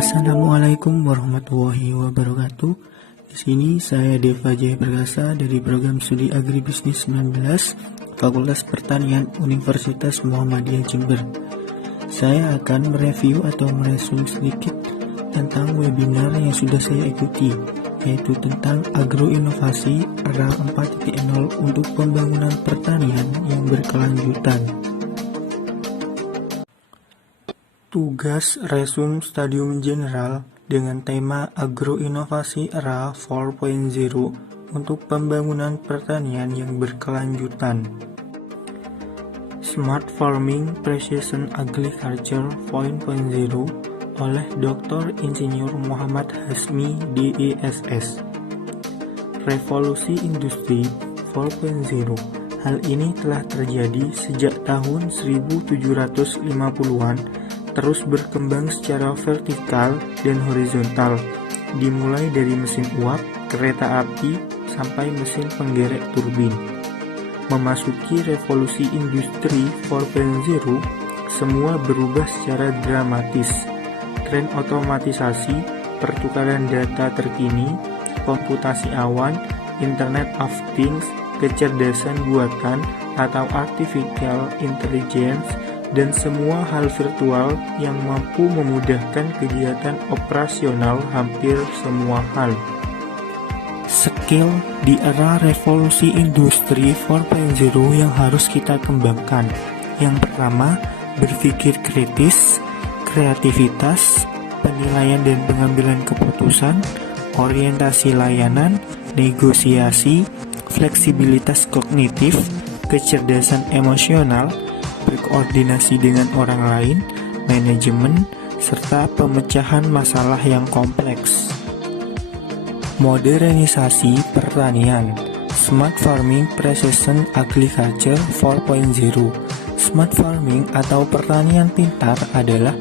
Assalamualaikum warahmatullahi wabarakatuh. Di sini saya Deva Jaya Perkasa dari program studi Agribisnis 19 Fakultas Pertanian Universitas Muhammadiyah Jember. Saya akan mereview atau meresum sedikit tentang webinar yang sudah saya ikuti, yaitu tentang agroinovasi era 4.0 untuk pembangunan pertanian yang berkelanjutan. Tugas resum Stadium General dengan tema agroinovasi era 4.0 untuk pembangunan pertanian yang berkelanjutan. Smart Farming Precision Agriculture 4.0 oleh Dr. Insinyur Muhammad Hasmi DESS. Revolusi Industri 4.0. Hal ini telah terjadi sejak tahun 1750-an, terus berkembang secara vertikal dan horizontal, dimulai dari mesin uap, kereta api, sampai mesin penggerak turbin. Memasuki revolusi industri 4.0, semua berubah secara dramatis. Tren otomatisasi, pertukaran data terkini, komputasi awan, Internet of Things, kecerdasan buatan atau artificial intelligence, dan semua hal virtual yang mampu memudahkan kegiatan operasional hampir semua hal. Skill di era revolusi industri 4.0 yang harus kita kembangkan. Yang pertama, berpikir kritis, kreativitas, penilaian dan pengambilan keputusan, orientasi layanan, negosiasi, fleksibilitas kognitif, kecerdasan emosional, berkoordinasi dengan orang lain, manajemen, serta pemecahan masalah yang kompleks. Modernisasi pertanian. Smart Farming Precision Agriculture 4.0. Smart Farming atau pertanian pintar adalah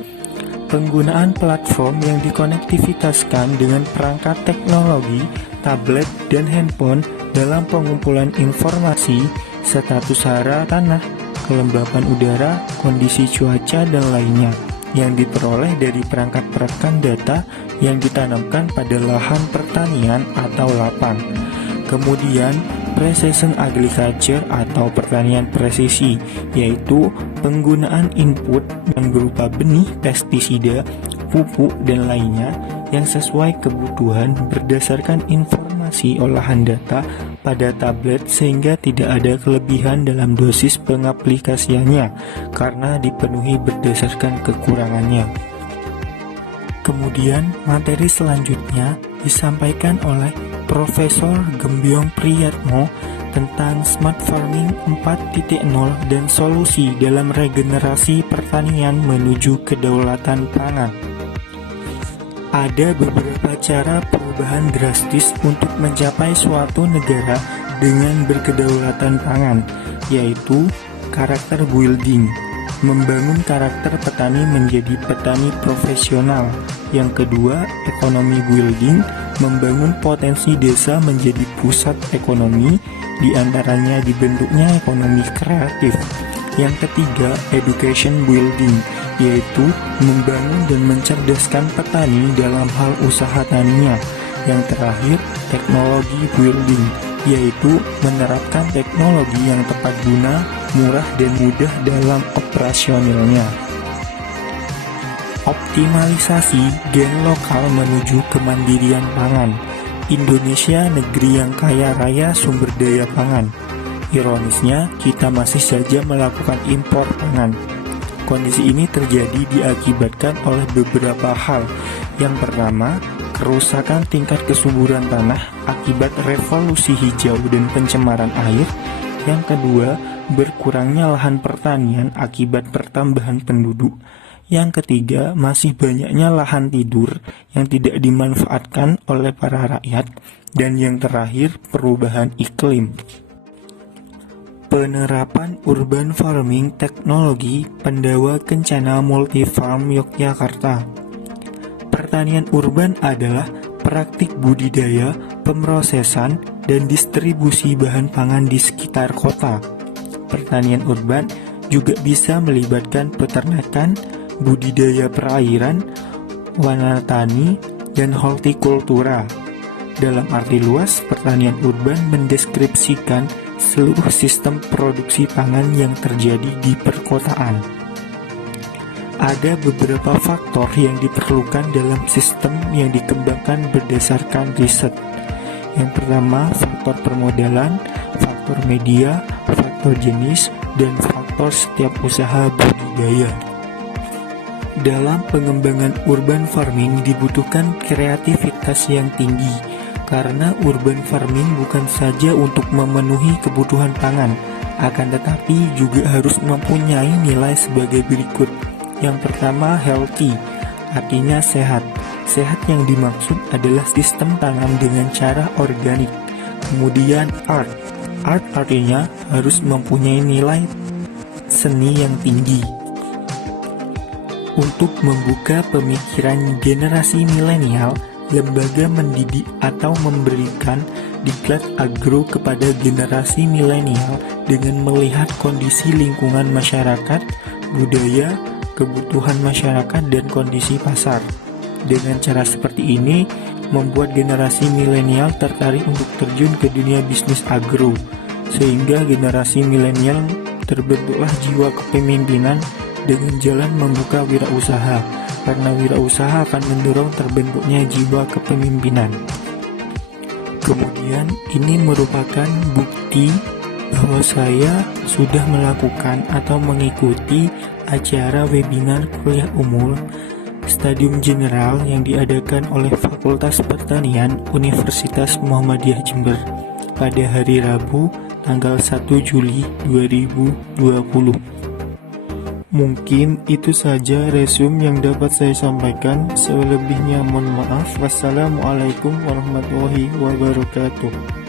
penggunaan platform yang dikonektivitaskan dengan perangkat teknologi, tablet, dan handphone dalam pengumpulan informasi, status hara tanah, kelembapan udara, kondisi cuaca, dan lainnya yang diperoleh dari perangkat perekam data yang ditanamkan pada lahan pertanian atau lapang. Kemudian, precision agriculture atau pertanian presisi, yaitu penggunaan input yang berupa benih, pestisida, pupuk, dan lainnya yang sesuai kebutuhan berdasarkan informasi olahan data pada tablet sehingga tidak ada kelebihan dalam dosis pengaplikasiannya karena dipenuhi berdasarkan kekurangannya. Kemudian materi selanjutnya disampaikan oleh Profesor Gembyong Priyatmo tentang Smart Farming 4.0 dan solusi dalam regenerasi pertanian menuju kedaulatan pangan. Ada beberapa cara perubahan drastis untuk mencapai suatu negara dengan berkedaulatan pangan, yaitu karakter building, membangun karakter petani menjadi petani profesional. Yang kedua, ekonomi building, membangun potensi desa menjadi pusat ekonomi, diantaranya dibentuknya ekonomi kreatif. Yang ketiga, education building, yaitu membangun dan mencerdaskan petani dalam hal usaha taninya. Yang terakhir, teknologi building, yaitu menerapkan teknologi yang tepat guna, murah dan mudah dalam operasionalnya. Optimalisasi gen lokal menuju kemandirian pangan. Indonesia negeri yang kaya raya sumber daya pangan. Ironisnya, kita masih saja melakukan impor pangan. Kondisi ini terjadi diakibatkan oleh beberapa hal. Yang pertama, kerusakan tingkat kesuburan tanah akibat revolusi hijau dan pencemaran air. Yang kedua, berkurangnya lahan pertanian akibat pertambahan penduduk. Yang ketiga, masih banyaknya lahan tidur yang tidak dimanfaatkan oleh para rakyat. Dan yang terakhir, perubahan iklim. Penerapan urban farming teknologi Pendawa Kencana Multifarm Yogyakarta. Pertanian urban adalah praktik budidaya, pemrosesan, dan distribusi bahan pangan di sekitar kota. Pertanian urban juga bisa melibatkan peternakan, budidaya perairan, Wanatani, dan Hortikultura. Dalam arti luas, pertanian urban mendeskripsikan seluruh sistem produksi pangan yang terjadi di perkotaan. Ada beberapa faktor yang diperlukan dalam sistem yang dikembangkan berdasarkan riset. Yang pertama, faktor permodalan, faktor media, faktor jenis, dan faktor setiap usaha budidaya. Dalam pengembangan urban farming dibutuhkan kreativitas yang tinggi, karena urban farming bukan saja untuk memenuhi kebutuhan pangan, akan tetapi juga harus mempunyai nilai sebagai berikut. Yang pertama, healthy, artinya sehat. Sehat yang dimaksud adalah sistem tanam dengan cara organik. Kemudian art artinya harus mempunyai nilai seni yang tinggi. Untuk membuka pemikiran generasi milenial, lembaga mendidik atau memberikan diklat agro kepada generasi milenial dengan melihat kondisi lingkungan masyarakat, budaya, kebutuhan masyarakat, dan kondisi pasar. Dengan cara seperti ini, membuat generasi milenial tertarik untuk terjun ke dunia bisnis agro, sehingga generasi milenial terbentuklah jiwa kepemimpinan dengan jalan membuka wirausaha, karena wirausaha akan mendorong terbentuknya jiwa kepemimpinan. Kemudian, ini merupakan bukti bahwa saya sudah melakukan atau mengikuti acara webinar kuliah umum Stadium General yang diadakan oleh Fakultas Pertanian Universitas Muhammadiyah Jember pada hari Rabu tanggal 1 Juli 2020. Mungkin itu saja resume yang dapat saya sampaikan. Selebihnya mohon maaf. Wassalamualaikum warahmatullahi wabarakatuh.